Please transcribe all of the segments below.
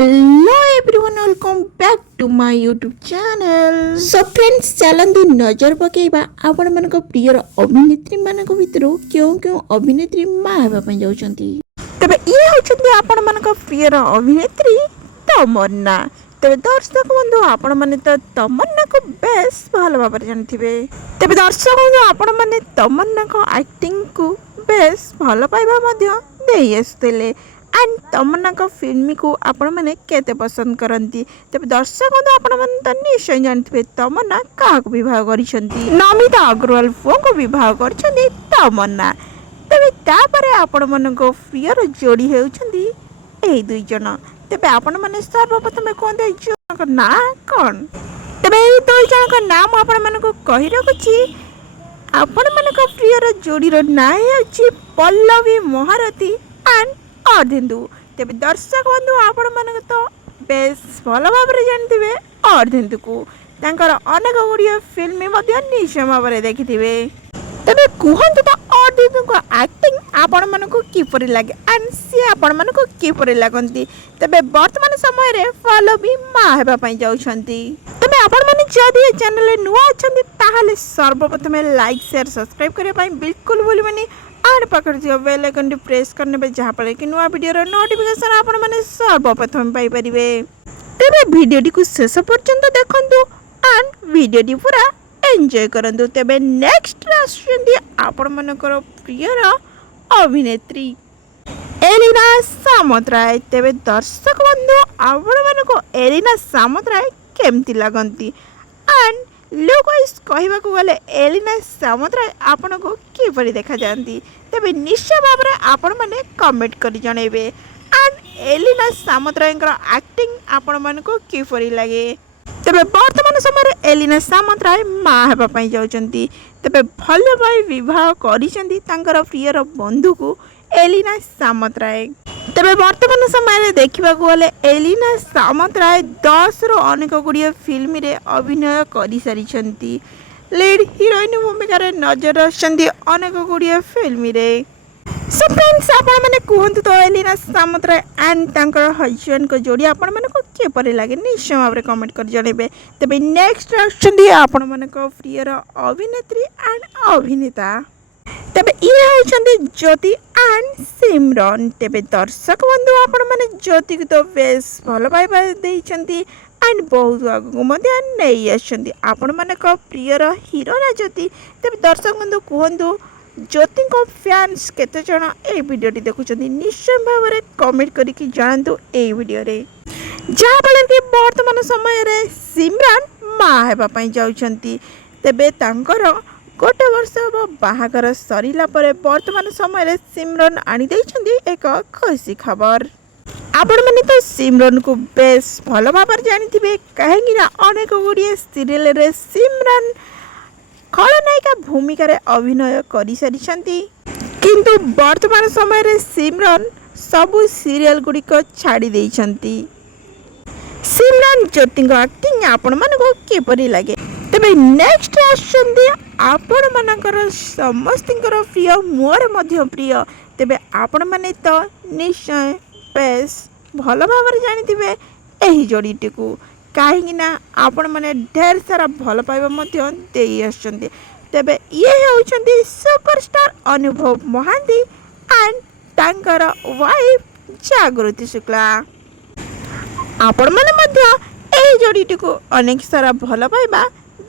Hello everyone welcome back to my YouTube channel. So friends चलंतु नजर पकेइबा आपण मानक प्रिय अभिनेत्री मानक भितरु क्यों क्यों अभिनेत्री मा हेबा पई जाउछंती। तबे ये होछंती आपण मानक प्रिय अभिनेत्री तमन्ना। तबे दर्शक बंधु आपण माने तो तमन्ना को बेस भल भाବରେ जानिथिबे। तबे दर्शक बंधु आपण माने तमन्ना को एक्टिंग को बेस भल पाइबा मध्य देई आस्तेले एंड तमन्ना को फिल्म को आपण मैंने केते पसंद करती। तब दर्शक आपण मैंने तो निश्चय जानते तमन्ना क्या बह कर नमिता अग्रवाल पुओ को बह कर तमन्ना। तेरे तापर आपण मन को प्रिय जोड़ी होती दुई जन। तेरे आपण मैंने सर्वप्रथम कहते ना कौन तेरे दुई जन नाम आपण मन को कही रखुची। आपण मन को प्रिय जोड़ीर ना पल्लवी महारथी एंड अर्धेन्दु। तेरे दर्शक बंधु आपण मानक तो बेस भल भाव जानते अर्धेन्दु को अनेक गुड़िया फिल्म निश्चय भाव देखि तेरे कहतु तो अर्धेन्दु को एक्टिंग आपण मानक किपर लगे एंड सी आपण मानक किपर लगती। तेरे वर्तमान समय रे पल्लवी माँ हेबापी जाउछंती। तेरे आपण माने जदि चैनल नुआ अछंती ताहाले सर्वप्रथम लाइक शेयर सब्सक्राइब करबा बिल्कुल भूलबनी आड़ पाखर जो बेल आइकन प्रेस करने जहाँफल कि नुआ वीडियो नोटिफिकेशन आपण मैंने सर्वप्रथम पाइपर। तेरे वीडियो को शेष पर्यंत देखु एंड वीडियो पूरा एंजॉय करंतु। तेरे नेक्स्ट आसुचंती आपण मानकर प्रिय अभिनेत्री एलिना सामंतराय। तेरे दर्शक बंधु आपण मानक एलिना सामंतराय केमती लगती एंड लोग कहवाक गले एलिना सामंतराय आपण को किपरि देखा जाती। तेरे निश्चय भाव में आपण मैंने कमेंट कर जनइबे एंड एलिना सामंतराय एक्टिंग आपण मन को किपरि लगे। तेरे वर्तमान समय एलिना सामंतराय माँ हेबापी जाउछंती। तेरे भल भाई बह कर प्रियर बंधु को एलिना सामंतराय। तेरे वर्तमान समय देखा गले एलिना सामंतराय 10 रु अनेक गुड़िया फिल्म रे अभिनय कर सारी लीड हिरोइन भूमिका नजर आछंती अनेक गुड़िया फिल्म रे। सो फ्रेंड्स आपण माने कहतु तो एलिना सामंतराय एंड तांकर हजबैंड को जोड़ी आपण माने को केपरि लागे निश्चय भाव में कमेंट कर जनइबे। तेबे नेक्स्ट आछंती आपण माने को प्रिय अभिनेत्री एंड अभिनेता। तेबे ये होछंती ज्योति एंड सिमरन। तेबे दर्शक बंधु आपण माने ज्योति को तो बेस भल पाइबा देइछंती एंड बहुत आगु मध्य नहीं आछंती आपण माने को प्रिय हीरो ना ज्योति। तेबे दर्शक बंधु कहंतु ज्योति को फैंस केते जण ए वीडियो देखुछंती निश्चय भाव में कमेंट करके जानतु ए वीडियो रे। जहाँ फल कि वर्तमान समय रे सिमरन माँ हेबापी जाउछंती। तेबे तांकर गोटे वर्ष हम बाहागर सरिला परे वर्तमान समय सिमरन आनी देइछंती एक खुशी खबर। आपण मैंने तो सिमरन को बेस भल भाव जानी कहीं अनेक गुड़िए सीरियल रे सिमरन खलनायिका भूमिका रे अभिनय कर सारी किंतु वर्तमान समय रे सिमरन सबु सीरियल गुड़िक छाड़ी देइछंती। सिमरन ज्योति एक्टिंग आपण मानक किपरि लगे। तेबे नेक्स्ट आछंती आपण मानकर समस्तिंकर प्रिय मोर मध्य प्रिय। तेबे आपण माने तो निश्चय बेस भल भाव जानी एही जोड़ीटी को कहीं आपण माने ढेर सारा भल पाइबा मध्य देई आछंती। तेबे ये होउछंती सुपरस्टार अनुभव महांती एंड तांकर वाइफ जागृति शुक्ला। आपण माने मध्य एही जोड़ीटी को अनेक सारा भल पाइबा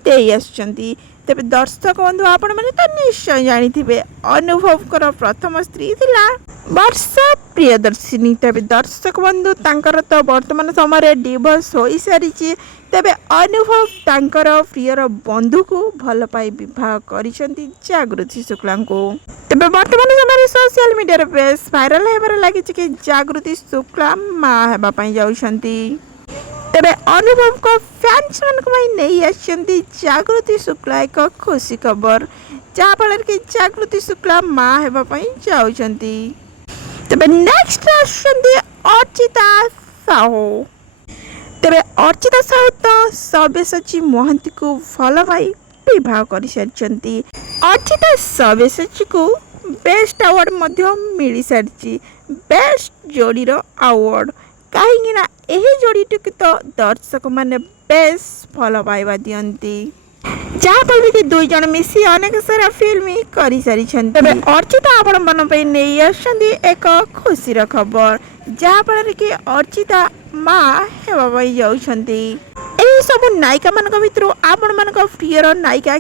देई आछंती। तेबे दर्शक बंधु आपण माने तो निश्चय जानिथिबे अनुभव कर प्रथम स्त्री थिला वर्षा प्रियदर्शिनी। तेबे दर्शक बंधु तांकर तो वर्तमान समय डिवोर्स हो सारी। तेबे अनुभव तांकर प्रियर बंधु को भल पाई विवाह करिसेंती जागृति शुक्ला को। तेबे वर्तमान समय सोशल मीडिया रे बेस वायरल हेबार लागि कि जागृति शुक्ला माँ हेबापी जाउछंती। तेबे अनुभव को फैंस मन को नहीं आछंती जागृति शुक्ला एक खुशी खबर जहाँ फल कि जागृति शुक्ला माँ हेबापी जाउछंती। तेबे नेक्स्ट आछंती अर्चिता साहू। तेबे अर्चिता साहू तो सब्यसाची महांती को भल भाई विवाह कर सारी। अर्चिता सब्यसाची को बेस्ट अवार्ड मध्य मिल सारी बेस्ट जोड़ीर अवार्ड कहीं ଏହି ଯୋଡ଼ିଟିକୁ ତ ଦର୍ଶକମାନେ ବେଶ ଭଲ ପାଇବା ଦିଅନ୍ତି, ଯାହାଫଳରେ କି ଦୁଇ ଜଣ ମିଶି ଅନେକ ସାରା ଫିଲ୍ମ କରିସାରିଛନ୍ତି। ତେବେ ଅର୍ଚ୍ଚିତା ଆପଣମାନଙ୍କ ପାଇଁ ନେଇ ଆସିଛନ୍ତି ଏକ ଖୁସିର ଖବର, ଯାହାଫଳରେ କି ଅର୍ଚ୍ଚିତା ମା ହେବା ପାଇଁ ଯାଉଛନ୍ତି। ଏହି ସବୁ ନାୟିକା ମାନଙ୍କ ଭିତରୁ ଆପଣମାନଙ୍କ ପ୍ରିୟର ନାୟିକା